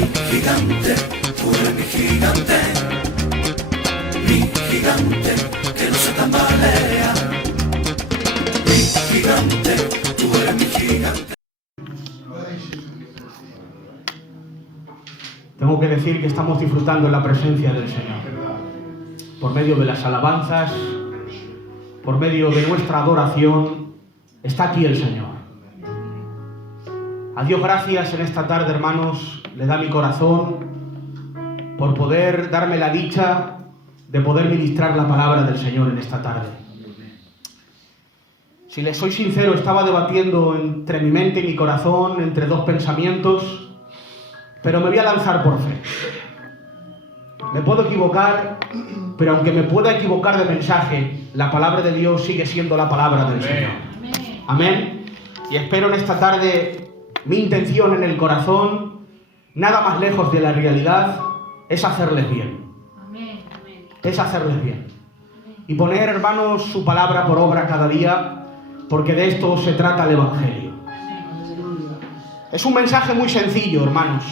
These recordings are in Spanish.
gigante, tú eres mi gigante, que no se tambalea. Mi gigante, tú eres mi gigante. Tengo que decir que estamos disfrutando en la presencia del Señor. Por medio de las alabanzas, por medio de nuestra adoración, está aquí el Señor. A Dios gracias en esta tarde, hermanos, le da mi corazón por poder darme la dicha de poder ministrar la palabra del Señor en esta tarde. Si les soy sincero, estaba debatiendo entre mi mente y mi corazón, entre dos pensamientos, pero me voy a lanzar por fe. Me puedo equivocar, pero aunque me pueda equivocar de mensaje, la palabra de Dios sigue siendo la palabra del Señor. Amén. Y espero en esta tarde, mi intención en el corazón, nada más lejos de la realidad, es hacerles bien. Es hacerles bien. Y poner, hermanos, su palabra por obra cada día, porque de esto se trata el Evangelio. Es un mensaje muy sencillo, hermanos.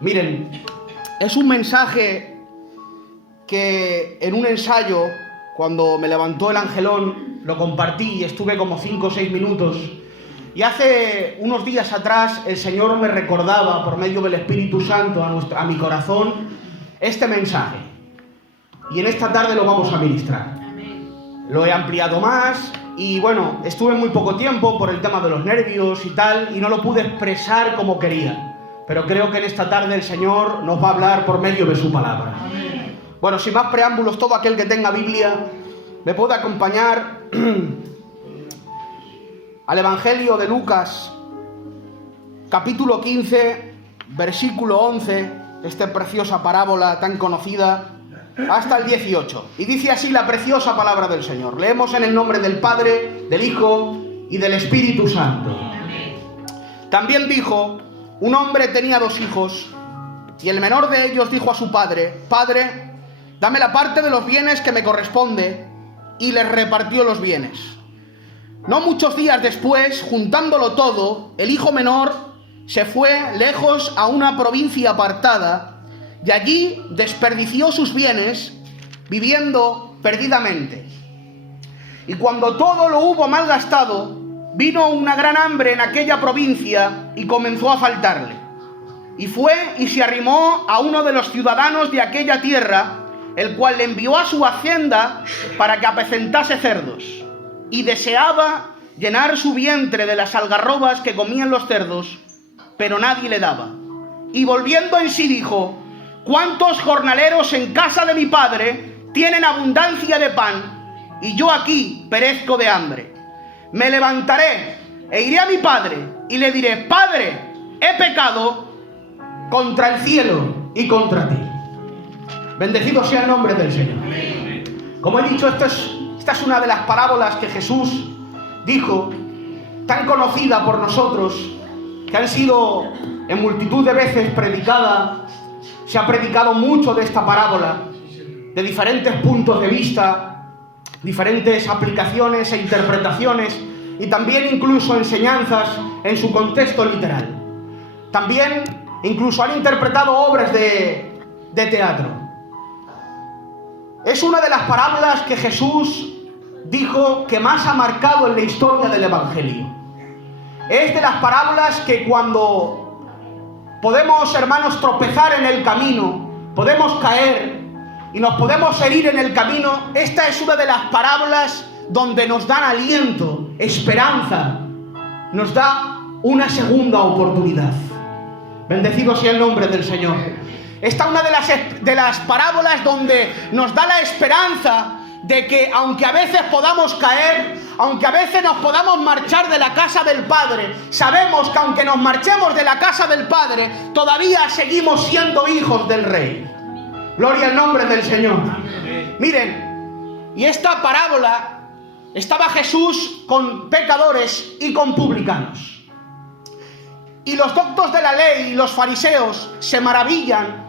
Miren, es un mensaje que en un ensayo, cuando me levantó el angelón, lo compartí y estuve como 5 o 6 minutos. Y hace unos días atrás el Señor me recordaba por medio del Espíritu Santo a mi corazón este mensaje. Y en esta tarde lo vamos a ministrar. Lo he ampliado más y bueno, estuve muy poco tiempo por el tema de los nervios y tal, y no lo pude expresar como quería. Pero creo que en esta tarde el Señor nos va a hablar por medio de su palabra. Bueno, sin más preámbulos, todo aquel que tenga Biblia me puede acompañar al Evangelio de Lucas, capítulo 15, versículo 11, esta preciosa parábola tan conocida, hasta el 18. Y dice así la preciosa palabra del Señor. Leemos en el nombre del Padre, del Hijo y del Espíritu Santo. También dijo: un hombre tenía 2 hijos, y el menor de ellos dijo a su padre: Padre, dame la parte de los bienes que me corresponde, y les repartió los bienes. No muchos días después, juntándolo todo, el hijo menor se fue lejos a una provincia apartada, y allí desperdició sus bienes, viviendo perdidamente. Y cuando todo lo hubo malgastado, vino una gran hambre en aquella provincia y comenzó a faltarle. Y fue y se arrimó a uno de los ciudadanos de aquella tierra, el cual le envió a su hacienda para que apacentase cerdos. Y deseaba llenar su vientre de las algarrobas que comían los cerdos, pero nadie le daba. Y volviendo en sí dijo: ¿cuántos jornaleros en casa de mi padre tienen abundancia de pan, y yo aquí perezco de hambre? Me levantaré e iré a mi padre y le diré: Padre, he pecado contra el cielo y contra ti. Bendecido sea el nombre del Señor. Como he dicho, esta es una de las parábolas que Jesús dijo, tan conocida por nosotros, que han sido en multitud de veces predicada. Se ha predicado mucho de esta parábola, de diferentes puntos de vista, diferentes aplicaciones e interpretaciones, y también incluso enseñanzas en su contexto literal. También incluso han interpretado obras de teatro. Es una de las parábolas que Jesús dijo que más ha marcado en la historia del Evangelio. Es de las parábolas que cuando podemos, hermanos, tropezar en el camino, podemos caer y nos podemos herir en el camino, esta es una de las parábolas donde nos dan aliento, esperanza, nos da una segunda oportunidad. Bendecido sea el nombre del Señor. Esta es una de las parábolas donde nos da la esperanza de que aunque a veces podamos caer, aunque a veces nos podamos marchar de la casa del Padre, sabemos que aunque nos marchemos de la casa del Padre, todavía seguimos siendo hijos del Rey. Gloria al nombre del Señor. Miren, y esta parábola, estaba Jesús con pecadores y con publicanos. Y los doctos de la ley y los fariseos se maravillan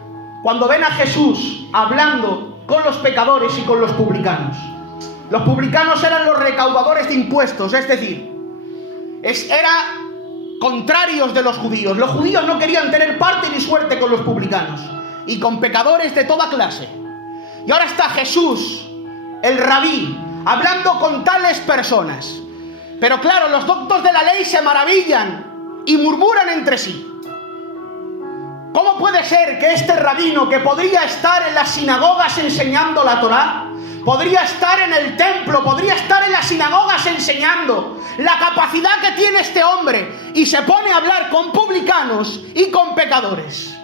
cuando ven a Jesús hablando con los pecadores y con los publicanos. Los publicanos eran los recaudadores de impuestos, es decir, era contrarios de los judíos. Los judíos no querían tener parte ni suerte con los publicanos y con pecadores de toda clase. Y ahora está Jesús, el rabí, hablando con tales personas. Pero claro, los doctos de la ley se maravillan y murmuran entre sí. ¿Cómo puede ser que este rabino, que podría estar en las sinagogas enseñando la Torá, podría estar en el templo, podría estar en las sinagogas enseñando la capacidad que tiene este hombre, y se pone a hablar con publicanos y con pecadores?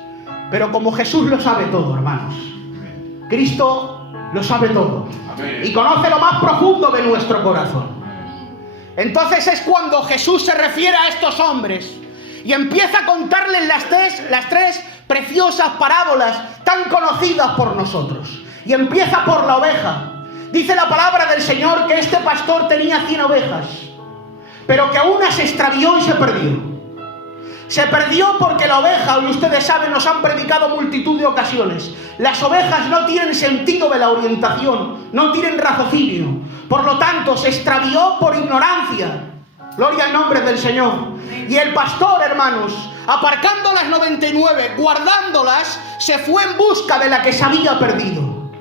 Pero como Jesús lo sabe todo, hermanos, Cristo lo sabe todo y conoce lo más profundo de nuestro corazón. Entonces es cuando Jesús se refiere a estos hombres y empieza a contarles las tres preciosas parábolas tan conocidas por nosotros. Y empieza por la oveja. Dice la palabra del Señor que este pastor tenía 100 ovejas, pero que una se extravió y se perdió. Se perdió porque la oveja, y ustedes saben, nos han predicado multitud de ocasiones, las ovejas no tienen sentido de la orientación, no tienen raciocinio. Por lo tanto, se extravió por ignorancia. Gloria al nombre del Señor. Y el pastor, hermanos, aparcando las 99, guardándolas, se fue en busca de la que se había perdido.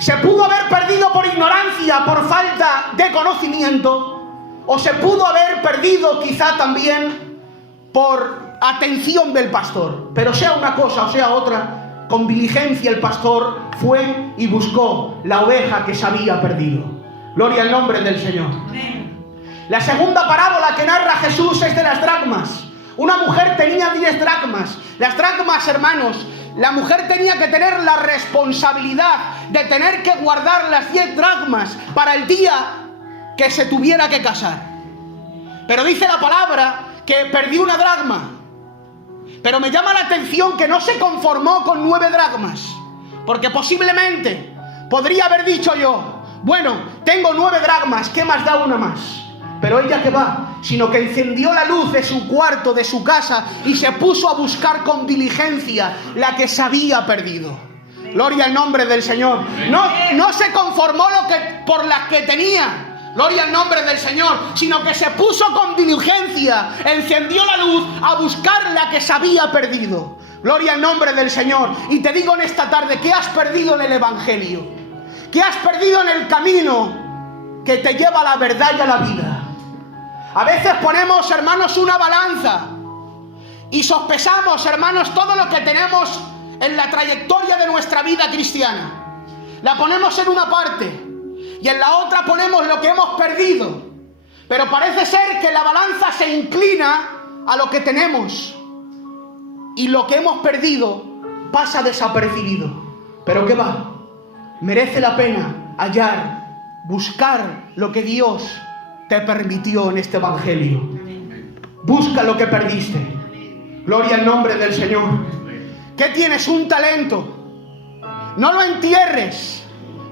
Se pudo haber perdido por ignorancia, por falta de conocimiento, o se pudo haber perdido quizá también por atención del pastor. Pero sea una cosa o sea otra, con diligencia el pastor fue y buscó la oveja que se había perdido. Gloria al nombre del Señor. La segunda parábola que narra Jesús es de las dracmas. Una mujer tenía 10 dracmas. Las dracmas, hermanos, la mujer tenía que tener la responsabilidad de tener que guardar las 10 dracmas para el día que se tuviera que casar. Pero dice la palabra que perdió una dracma. Pero me llama la atención que no se conformó con 9 dracmas, porque posiblemente podría haber dicho yo: bueno, tengo 9 dracmas, ¿qué más da una más? Pero ella que va, sino que encendió la luz de su cuarto, de su casa, y se puso a buscar con diligencia la que se había perdido. Gloria al nombre del Señor. No se conformó por las que tenía. Gloria al nombre del Señor, sino que se puso con diligencia, encendió la luz a buscar la que se había perdido. Gloria al nombre del Señor. Y te digo en esta tarde, ¿qué has perdido en el Evangelio? ¿Qué has perdido en el camino que te lleva a la verdad y a la vida? A veces ponemos, hermanos, una balanza y sospesamos, hermanos, todo lo que tenemos en la trayectoria de nuestra vida cristiana. La ponemos en una parte y en la otra ponemos lo que hemos perdido. Pero parece ser que la balanza se inclina a lo que tenemos y lo que hemos perdido pasa desapercibido. Pero ¿qué va? Merece la pena hallar, buscar lo que Dios te permitió en este Evangelio. Busca lo que perdiste. Gloria al nombre del Señor. ¿Qué tienes? Un talento. No lo entierres.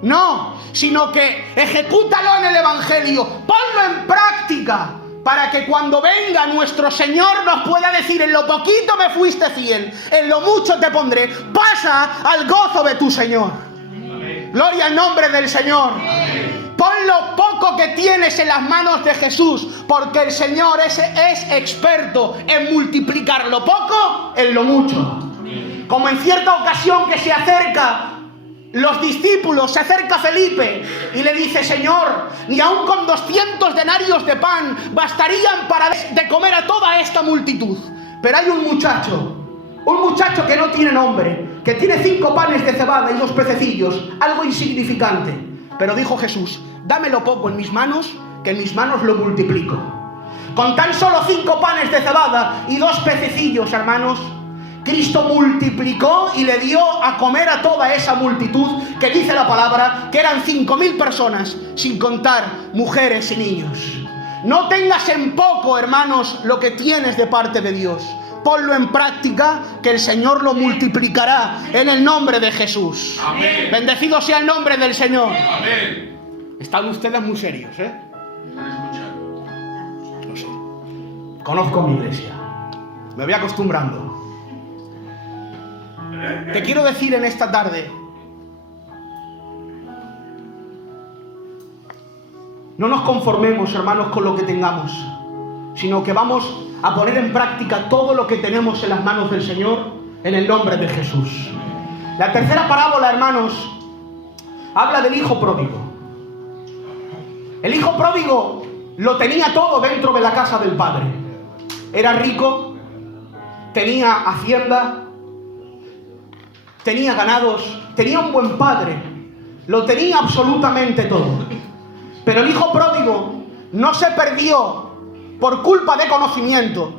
No, sino que ejecútalo en el Evangelio. Ponlo en práctica para que cuando venga nuestro Señor nos pueda decir: en lo poquito me fuiste fiel, en lo mucho te pondré. Pasa al gozo de tu Señor. Gloria al nombre del Señor. Pon lo poco que tienes en las manos de Jesús, porque el Señor es experto en multiplicar lo poco en lo mucho. Como en cierta ocasión que se acerca los discípulos, se acerca Felipe y le dice: Señor, ni aun con 200 denarios de pan bastarían para de comer a toda esta multitud. Pero hay un muchacho que no tiene nombre, que tiene 5 panes de cebada y 2 pececillos, algo insignificante. Pero dijo Jesús: dámelo poco en mis manos, que en mis manos lo multiplico. Con tan solo 5 panes de cebada y 2 pececillos, hermanos, Cristo multiplicó y le dio a comer a toda esa multitud, que dice la palabra que eran 5.000 personas, sin contar mujeres y niños. No tengas en poco, hermanos, lo que tienes de parte de Dios. Ponlo en práctica, que el Señor lo multiplicará en el nombre de Jesús. Amén. Bendecido sea el nombre del Señor. Amén. Están ustedes muy serios, Lo sé. Conozco mi iglesia. Me voy acostumbrando. Te quiero decir en esta tarde: no nos conformemos, hermanos, con lo que tengamos, sino que vamos a poner en práctica todo lo que tenemos en las manos del Señor en el nombre de Jesús. La tercera parábola, hermanos, habla del hijo pródigo. El hijo pródigo lo tenía todo dentro de la casa del padre. Era rico, tenía hacienda, tenía ganados, tenía un buen padre, lo tenía absolutamente todo. Pero el hijo pródigo no se perdió por culpa de conocimiento.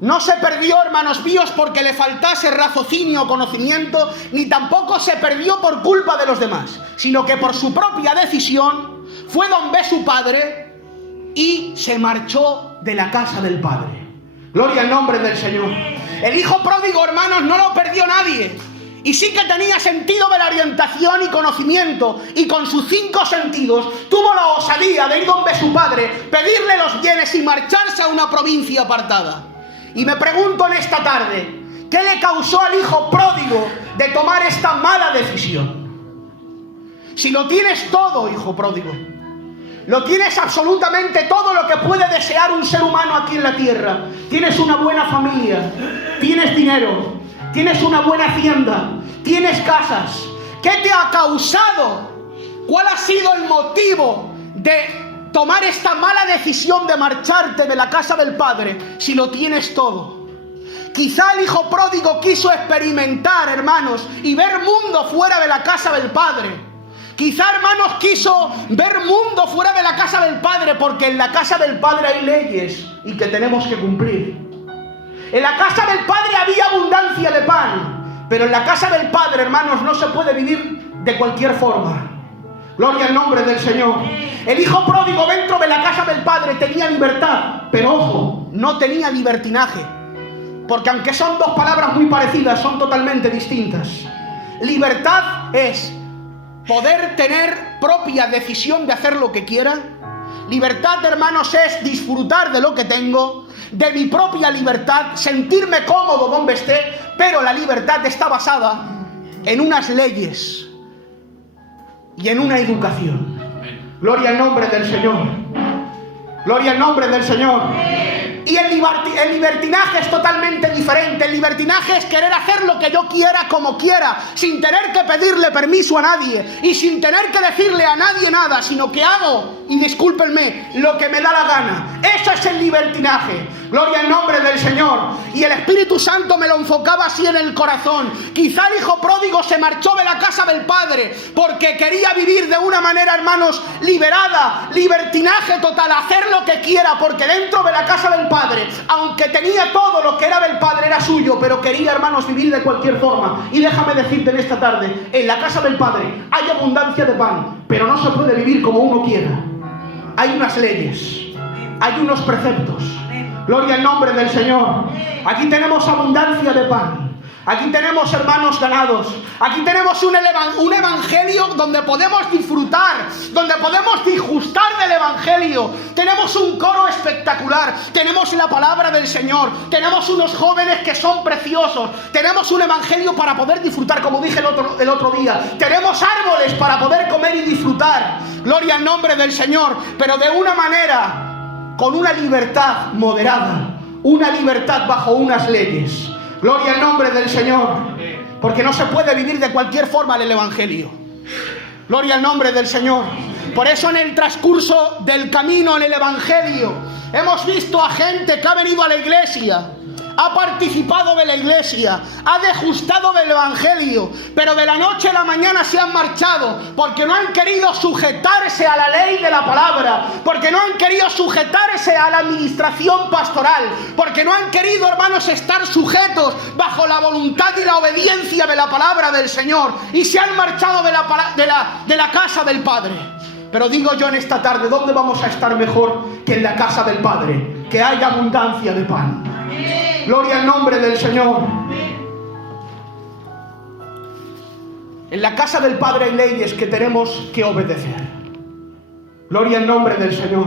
No se perdió, hermanos míos, porque le faltase raciocinio o conocimiento, ni tampoco se perdió por culpa de los demás, sino que por su propia decisión fue donde su padre y se marchó de la casa del padre. Gloria al nombre del Señor. El hijo pródigo, hermanos, no lo perdió nadie. Y sí que tenía sentido de la orientación y conocimiento, y con sus 5 sentidos tuvo la osadía de ir donde su padre, pedirle los bienes y marcharse a una provincia apartada. Y me pregunto en esta tarde, ¿qué le causó al hijo pródigo de tomar esta mala decisión? Si lo tienes todo, hijo pródigo, lo tienes absolutamente todo lo que puede desear un ser humano aquí en la tierra. Tienes una buena familia, tienes dinero, tienes una buena hacienda, tienes casas. ¿Qué te ha causado? ¿Cuál ha sido el motivo de tomar esta mala decisión de marcharte de la casa del padre si lo tienes todo? Quizá el hijo pródigo quiso experimentar, hermanos, y ver mundo fuera de la casa del padre. Quizá, hermanos, quiso ver mundo fuera de la casa del padre, porque en la casa del padre hay leyes y que tenemos que cumplir. En la casa del padre había abundancia de pan, pero en la casa del padre, hermanos, no se puede vivir de cualquier forma. Gloria al nombre del Señor. El hijo pródigo dentro de la casa del padre tenía libertad, pero ojo, no tenía libertinaje, porque aunque son dos palabras muy parecidas, son totalmente distintas. Libertad es poder tener propia decisión de hacer lo que quiera. Libertad, hermanos, es disfrutar de lo que tengo, de mi propia libertad, sentirme cómodo donde esté, pero la libertad está basada en unas leyes y en una educación. Gloria al nombre del Señor. Gloria al nombre del Señor. Y el libertinaje es totalmente diferente. El libertinaje es querer hacer lo que yo quiera, como quiera, sin tener que pedirle permiso a nadie y sin tener que decirle a nadie nada, sino que hago, y discúlpenme, lo que me da la gana. Eso es el libertinaje. Gloria al nombre del Señor. Y el Espíritu Santo me lo enfocaba así en el corazón. Quizá el hijo pródigo se marchó de la casa del padre porque quería vivir de una manera, hermanos, liberada, libertinaje total, hacer lo que quiera, porque dentro de la casa del padre, aunque tenía todo lo que era del padre, era suyo, pero quería, hermanos, vivir de cualquier forma. Y déjame decirte en esta tarde, en la casa del padre hay abundancia de pan, pero no se puede vivir como uno quiera. Hay unas leyes, hay unos preceptos. Gloria al nombre del Señor. Aquí tenemos abundancia de pan. Aquí tenemos, hermanos, ganados. Aquí tenemos un evangelio donde podemos disfrutar, donde podemos disgustar del evangelio. Tenemos un coro espectacular. Tenemos la palabra del Señor. Tenemos unos jóvenes que son preciosos. Tenemos un evangelio para poder disfrutar, como dije el otro día. Tenemos árboles para poder comer y disfrutar. Gloria al nombre del Señor. Pero de una manera, con una libertad moderada, una libertad bajo unas leyes. Gloria al nombre del Señor, porque no se puede vivir de cualquier forma el evangelio. Gloria al nombre del Señor. Por eso en el transcurso del camino en el evangelio hemos visto a gente que ha venido a la iglesia, ha participado de la iglesia, ha degustado del evangelio, pero de la noche a la mañana se han marchado porque no han querido sujetarse a la ley de la palabra, porque no han querido sujetarse a la administración pastoral, porque no han querido, hermanos, estar sujetos bajo la voluntad y la obediencia de la palabra del Señor, y se han marchado de la casa del Padre. Pero digo yo en esta tarde, ¿dónde vamos a estar mejor que en la casa del Padre? Que haya abundancia de pan. Gloria al nombre del Señor. En la casa del Padre hay leyes que tenemos que obedecer. Gloria al nombre del Señor.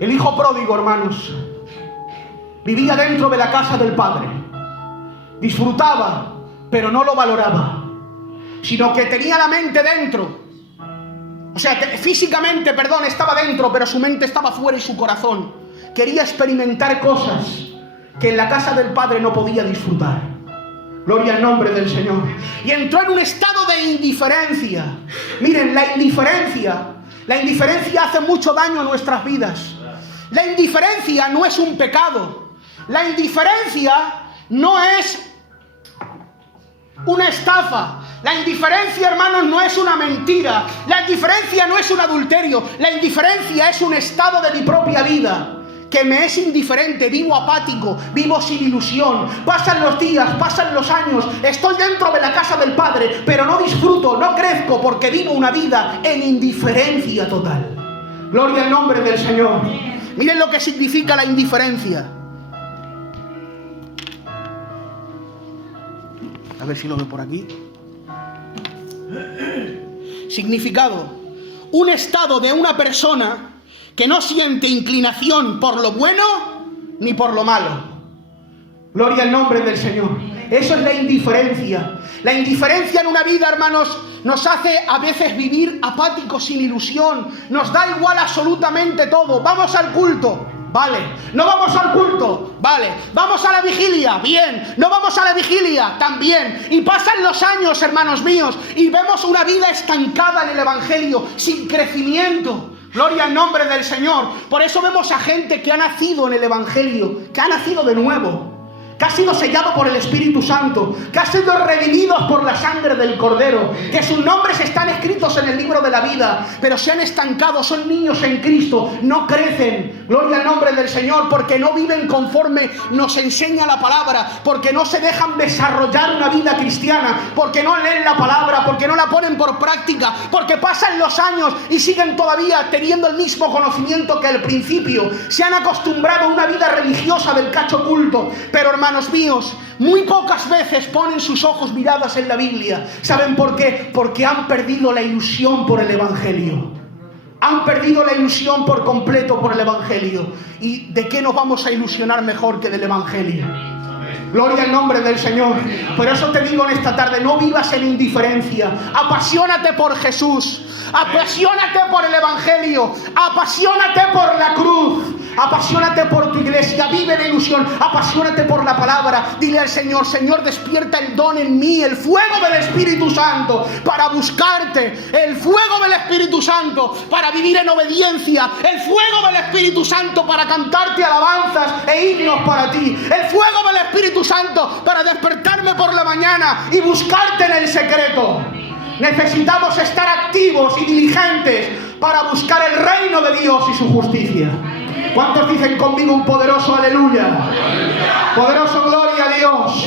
El hijo pródigo, hermanos, vivía dentro de la casa del Padre. Disfrutaba, pero no lo valoraba, sino que tenía la mente dentro. O sea, físicamente, estaba dentro, pero su mente estaba fuera y su corazón. quería experimentar cosas que en la casa del Padre no podía disfrutar. Gloria al nombre del Señor. Y entró en un estado de indiferencia. Miren, la indiferencia hace mucho daño a nuestras vidas. La indiferencia no es un pecado. La indiferencia no es una estafa. La indiferencia, hermanos, no es una mentira. La indiferencia no es un adulterio. La indiferencia es un estado de mi propia vida que me es indiferente, vivo apático, vivo sin ilusión. Pasan los días, pasan los años, estoy dentro de la casa del Padre, pero no disfruto, no crezco, porque vivo una vida en indiferencia total. Gloria al nombre del Señor. Miren lo que significa la indiferencia. A ver si lo veo por aquí. Significado: un estado de una persona que no siente inclinación por lo bueno ni por lo malo. Gloria al nombre del Señor. Eso es la indiferencia. La indiferencia en una vida, hermanos, nos hace a veces vivir apáticos, sin ilusión. Nos da igual absolutamente todo. Vamos al culto, vale. No vamos al culto, vale. Vamos a la vigilia, bien. No vamos a la vigilia, también. Y pasan los años, hermanos míos, y vemos una vida estancada en el Evangelio, sin crecimiento. Gloria al nombre del Señor. Por eso vemos a gente que ha nacido en el Evangelio, que ha nacido de nuevo, que ha sido sellado por el Espíritu Santo, que ha sido redimidos por la sangre del Cordero, que sus nombres están escritos en el libro de la vida, pero se han estancado, son niños en Cristo, no crecen. Gloria al nombre del Señor, porque no viven conforme nos enseña la palabra, porque no se dejan desarrollar una vida cristiana, porque no leen la palabra, porque no la ponen por práctica, porque pasan los años y siguen todavía teniendo el mismo conocimiento que al principio. Se han acostumbrado a una vida religiosa del cacho oculto, pero hermanos míos, muy pocas veces ponen sus ojos miradas en la Biblia. ¿Saben por qué? Porque han perdido la ilusión por el Evangelio. Han perdido la ilusión por completo por el Evangelio. ¿Y de qué nos vamos a ilusionar mejor que del Evangelio? Gloria al nombre del Señor. Por eso te digo en esta tarde, no vivas en indiferencia. Apasionate por Jesús. Apasionate por el Evangelio. Apasionate por la cruz. Apasionate por tu iglesia. Vive en ilusión. Apasionate por la palabra. Dile al Señor: Señor, despierta el don en mí, el fuego del Espíritu Santo para buscarte. El fuego del Espíritu Santo para vivir en obediencia. El fuego del Espíritu Santo para cantarte alabanzas e himnos para ti. El fuego del Espíritu Santo para despertarme por la mañana y buscarte en el secreto. Necesitamos estar activos y diligentes para buscar el reino de Dios y su justicia. ¿Cuántos dicen conmigo un poderoso aleluya? Poderoso gloria a Dios.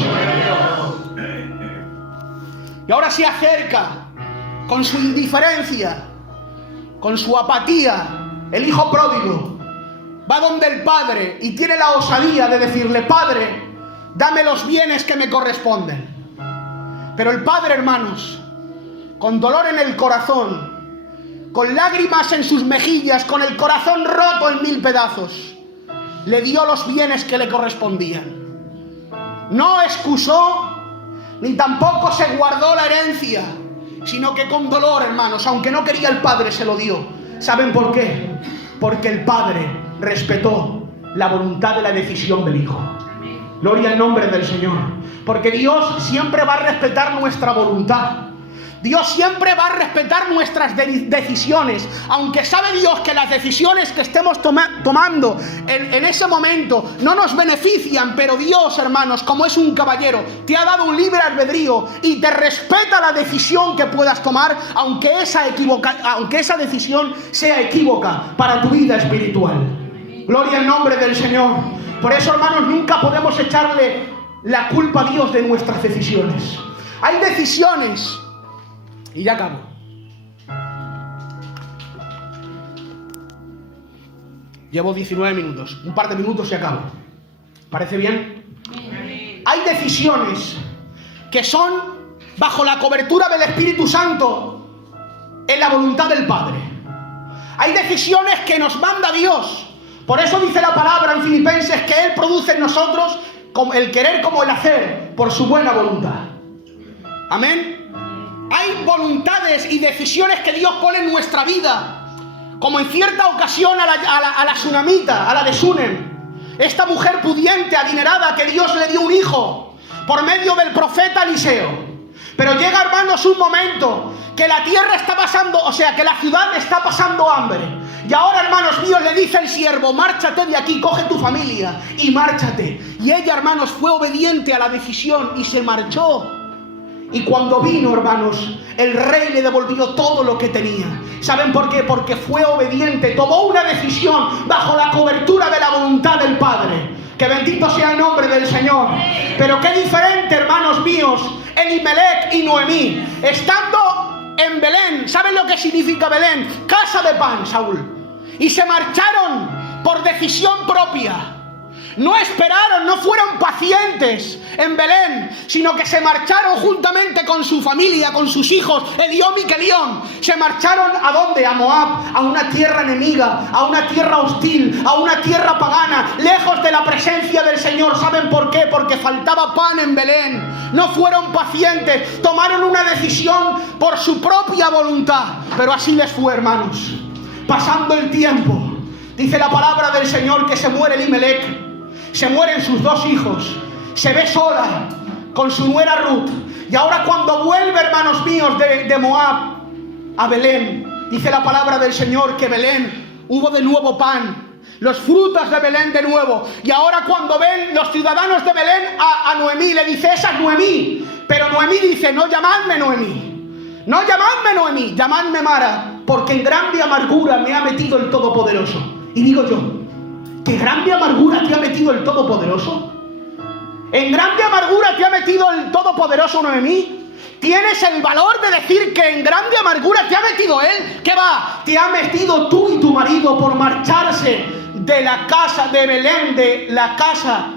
Y ahora se acerca con su indiferencia, con su apatía, el hijo pródigo. Va donde el padre y tiene la osadía de decirle: Padre, dame los bienes que me corresponden. Pero el padre, hermanos, con dolor en el corazón, con lágrimas en sus mejillas, con el corazón roto en 1000 pedazos, le dio los bienes que le correspondían. No excusó, ni tampoco se guardó la herencia, sino que con dolor, hermanos, aunque no quería el padre, se lo dio. ¿Saben por qué? Porque el padre respetó la voluntad de la decisión del hijo. Gloria al nombre del Señor. Porque Dios siempre va a respetar nuestra voluntad. Dios siempre va a respetar nuestras decisiones, aunque sabe Dios que las decisiones que estemos tomando en ese momento no nos benefician, pero Dios, hermanos, como es un caballero, te ha dado un libre albedrío y te respeta la decisión que puedas tomar, aunque esa decisión sea equívoca para tu vida espiritual. Gloria al nombre del Señor. Por eso, hermanos, nunca podemos echarle la culpa a Dios de nuestras decisiones. Hay decisiones. Y ya acabo. Llevo 19 minutos. Un par de minutos y acabo. ¿Parece bien? Hay decisiones que son bajo la cobertura del Espíritu Santo en la voluntad del Padre. Hay decisiones que nos manda Dios. Por eso dice la palabra en Filipenses que Él produce en nosotros el querer como el hacer por su buena voluntad. Amén. Hay voluntades y decisiones que Dios pone en nuestra vida como en cierta ocasión a la Sunamita, a la de Sunem, esta mujer pudiente, adinerada, que Dios le dio un hijo por medio del profeta Eliseo. Pero llega, hermanos, un momento que la tierra está pasando, o sea, que la ciudad está pasando hambre. Y ahora, hermanos míos, le dice el siervo: márchate de aquí, coge tu familia y márchate. Y ella, hermanos, fue obediente a la decisión y se marchó. Y cuando vino, hermanos, el rey le devolvió todo lo que tenía. ¿Saben por qué? Porque fue obediente, tomó una decisión bajo la cobertura de la voluntad del Padre. Que bendito sea el nombre del Señor. Pero qué diferente, hermanos míos, Elimelech y Noemí, estando en Belén. ¿Saben lo que significa Belén? Casa de pan, Saúl. Y se marcharon por decisión propia. No esperaron, no fueron pacientes en Belén, sino que se marcharon juntamente con su familia, con sus hijos, Eliom y Kelión. Se marcharon ¿a dónde? A Moab, a una tierra enemiga, a una tierra hostil, a una tierra pagana, lejos de la presencia del Señor. ¿Saben por qué? Porque faltaba pan en Belén. No fueron pacientes, tomaron una decisión por su propia voluntad. Pero así les fue, hermanos. Pasando el tiempo, dice la palabra del Señor que se muere Elimelech. Se mueren sus dos hijos, se ve sola con su nuera Ruth. Y ahora cuando vuelve, hermanos míos, de Moab a Belén, dice la palabra del Señor que Belén hubo de nuevo pan, los frutos de Belén de nuevo. Y ahora cuando ven los ciudadanos de Belén a Noemí, le dice: esa es Noemí. Pero Noemí dice: no llamadme Noemí, no llamadme Noemí, llamadme Mara, porque en grande amargura me ha metido el Todopoderoso. Y digo yo, ¿qué grande amargura te ha metido el Todopoderoso? ¿En grande amargura te ha metido el Todopoderoso, Noemí? ¿Tienes el valor de decir que en grande amargura te ha metido Él? ¿Qué va? Te ha metido tú y tu marido por marcharse de la casa de Belén, de la casa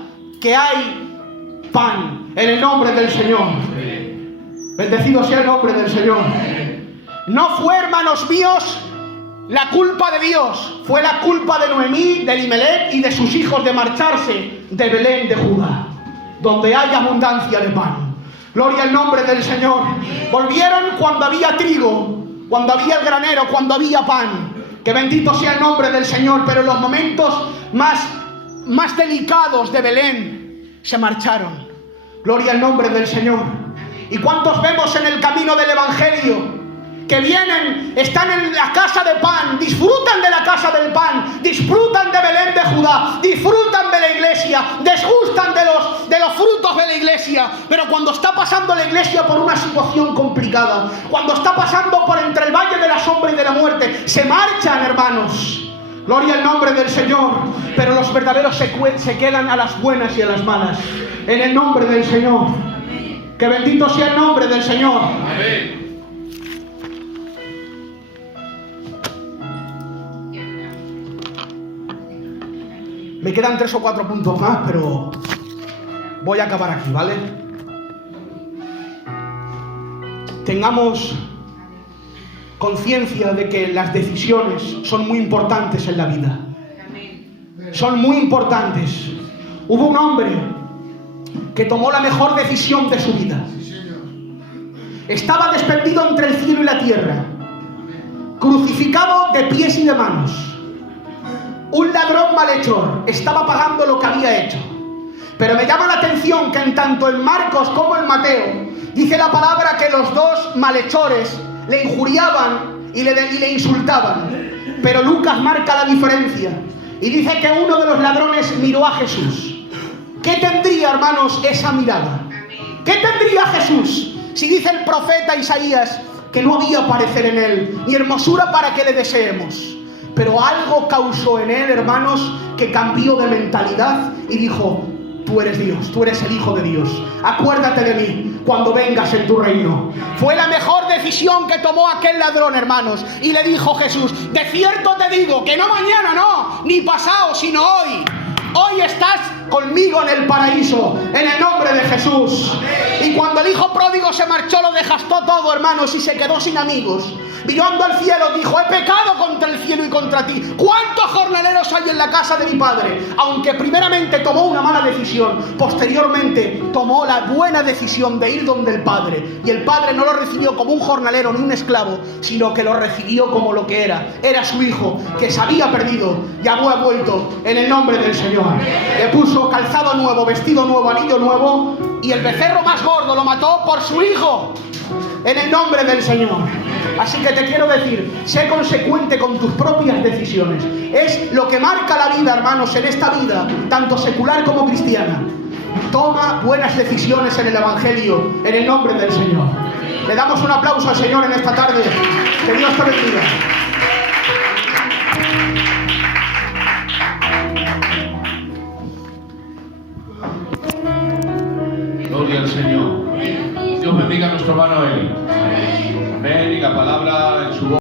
que hay pan, en el nombre del Señor. Bendecido sea el nombre del Señor. No fue, hermanos míos, la culpa de Dios, fue la culpa de Noemí, de Elimelech y de sus hijos de marcharse de Belén de Judá, donde hay abundancia de pan. Gloria al nombre del Señor. Volvieron cuando había trigo, cuando había el granero, cuando había pan. Que bendito sea el nombre del Señor. Pero en los momentos más delicados de Belén se marcharon. Gloria al nombre del Señor. ¿Y cuántos vemos en el camino del Evangelio que vienen, están en la casa de pan, disfrutan de la casa del pan, disfrutan de Belén de Judá, disfrutan de la iglesia, disgustan de los frutos de la iglesia? Pero cuando está pasando la iglesia por una situación complicada, cuando está pasando por entre el valle de la sombra y de la muerte, se marchan, hermanos. Gloria al nombre del Señor. Pero los verdaderos se quedan a las buenas y a las malas, en el nombre del Señor. Que bendito sea el nombre del Señor. Amén. Me quedan 3 o 4 puntos más, pero voy a acabar aquí, ¿vale? Tengamos conciencia de que las decisiones son muy importantes en la vida. Son muy importantes. Hubo un hombre que tomó la mejor decisión de su vida. Estaba despendido entre el cielo y la tierra, crucificado de pies y de manos. Un ladrón malhechor estaba pagando lo que había hecho. Pero me llama la atención que en tanto en Marcos como en Mateo dice la palabra que los dos malhechores le injuriaban y le insultaban. Pero Lucas marca la diferencia y dice que uno de los ladrones miró a Jesús. ¿Qué tendría, hermanos, esa mirada? ¿Qué tendría Jesús si dice el profeta Isaías que no había parecer en él ni hermosura para que le deseemos? Pero algo causó en él, hermanos, que cambió de mentalidad y dijo: tú eres Dios, tú eres el Hijo de Dios. Acuérdate de mí cuando vengas en tu reino. Fue la mejor decisión que tomó aquel ladrón, hermanos. Y le dijo Jesús: de cierto te digo que no mañana, no, ni pasado, sino hoy. Hoy estás conmigo en el paraíso, en el nombre de Jesús. Y cuando el hijo pródigo se marchó, lo desgastó todo, hermanos, y se quedó sin amigos. Mirando al cielo dijo: he pecado contra el cielo y contra ti. ¿Cuántos jornaleros hay en la casa de mi padre? Aunque primeramente tomó una mala decisión, posteriormente tomó la buena decisión de ir donde el padre. Y el padre no lo recibió como un jornalero ni un esclavo, sino que lo recibió como lo que era. Era su hijo, que se había perdido y había vuelto en el nombre del Señor. Le puso calzado nuevo, vestido nuevo, anillo nuevo, y el becerro más gordo lo mató por su hijo, en el nombre del Señor. Así que te quiero decir, sé consecuente con tus propias decisiones. Es lo que marca la vida, hermanos, en esta vida, tanto secular como cristiana. Toma buenas decisiones en el Evangelio, en el nombre del Señor. Le damos un aplauso al Señor en esta tarde. Que Dios te bendiga. Gloria al Señor. Dios bendiga a nuestro hermano Eli. Amén. Y la palabra en su voz.